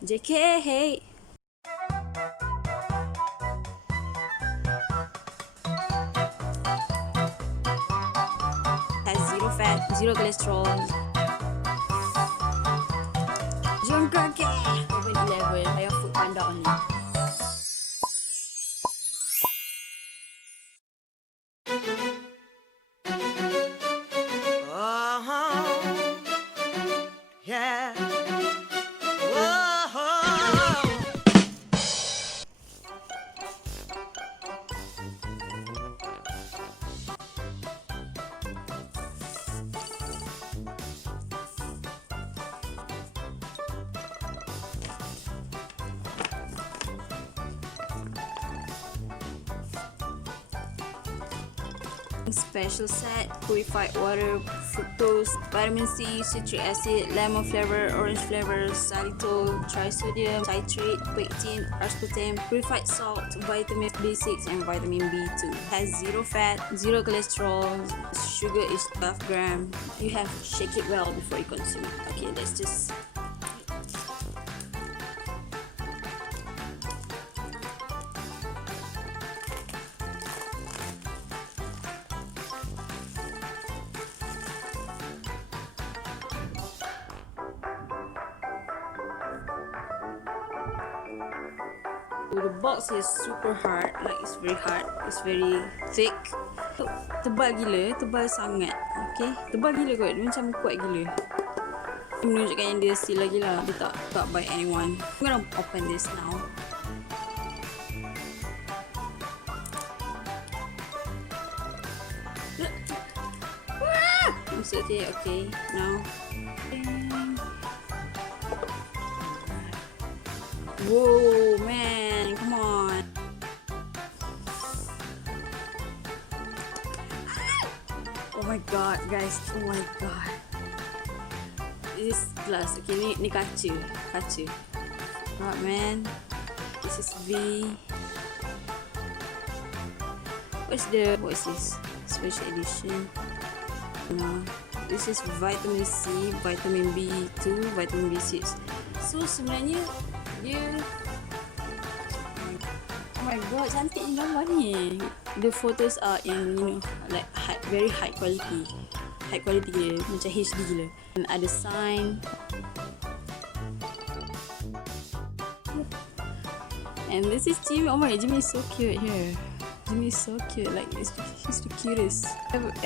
JK, hey. Has zero fat, zero cholesterol. Jom kakek. 7-Eleven, ayam food panda only. Yeah. Whoa. Special set, purified water, fructose, vitamin C, citric acid, lemon flavor, orange flavor, xylitol, trisodium, citrate, pectin, aspartame, purified salt, vitamin B6 and vitamin B2. Has zero fat, zero cholesterol, sugar is 12 gram. You have to shake it well before you consume it. Okay, let's just the box is super hard, like it's very hard, it's very thick. Tebal gila, tebal sangat. Okay, tebal gila kot, dia macam kuat gila. Dia menunjukkan yang dia seal lagi lah, dia tak cut by anyone. I'm gonna open this now. It's okay, okay, now. Whoa, man, come on. Oh my god, guys, oh my god. This is glass, okay, ni kaca. God, man. This is V. What is this? Special edition. No. This is vitamin C, vitamin B2, vitamin B6. So sebenarnya dia, oh my god, cantik ni gambar ni. The photos are in, like very high quality gila, macam HD gila. And ada sign. And this is Jimmy. Oh my god, Jimmy is so cute here. Jimmy is so cute, like he's the cutest.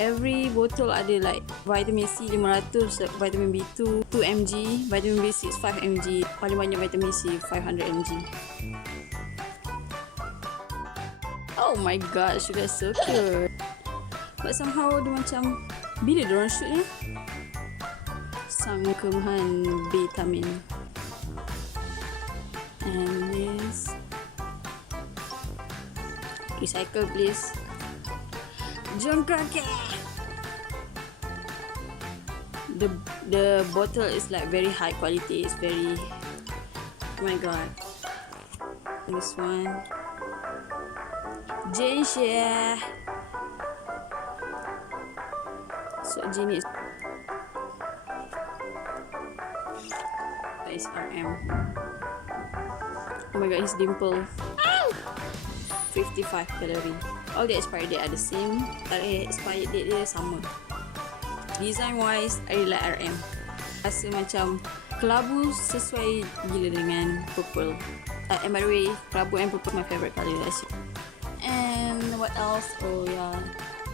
Every bottle ada like vitamin C 500, vitamin B2 2 mg, vitamin B6 5 mg, paling banyak vitamin C 500 mg. Oh my god, sugar so cute. But somehow dia macam, bila diorang shoot ni? Sangkemahan vitamin. And this, recycle please. Jom kakek. The bottle is like very high quality. It's very, oh my god. This one, Jinshe. So Jin is, that is RM. Oh my god, his dimple. 55 calorie. All the expiry date are the same. Expiry date dia sama. Design wise, I really like RM. Rasa macam kelabu sesuai gila dengan purple. And by the way, kelabu and purple my favorite color. And what else? Oh yeah.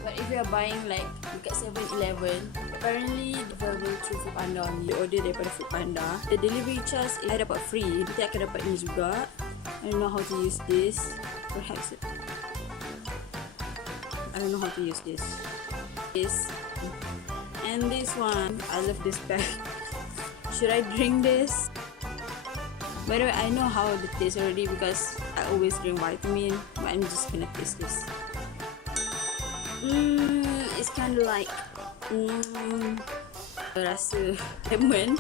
But if you are buying like dekat 7-Eleven, apparently available through Foodpanda ni. You order daripada Foodpanda, the delivery charge I dapat free. Nanti akan dapat ni juga. I don't know how to use this. Perhaps I don't know how to use this. And this one, I love this bag. Should I drink this? By the way, I know how it tastes already because I always drink vitamin, but I'm just gonna taste this. It's kind of like rasa lemon.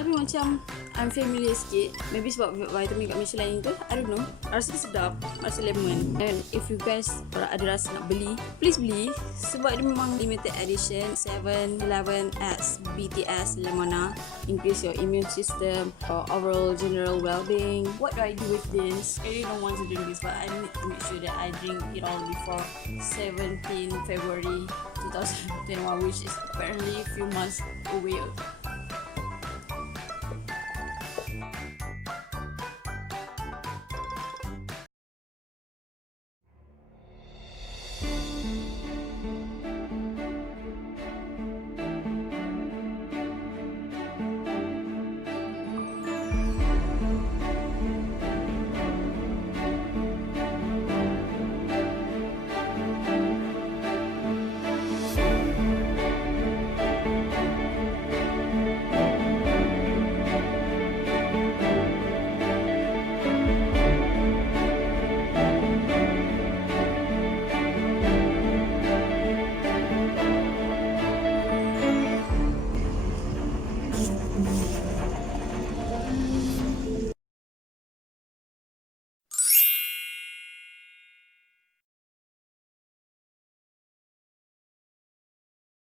Tapi macam I'm familiar sikit. Maybe sebab vitamin kat Michelin tu, I don't know. Rasa sedap, rasa lemon. And if you guys ada rasa nak beli, please beli. Sebab dia memang limited edition. 7-Eleven-S BTS Lemona. Increase your immune system, overall general well-being. What do I do with this? I really don't want to drink this, but I need to make sure that I drink it all before 17 February 2021, which is apparently a few months away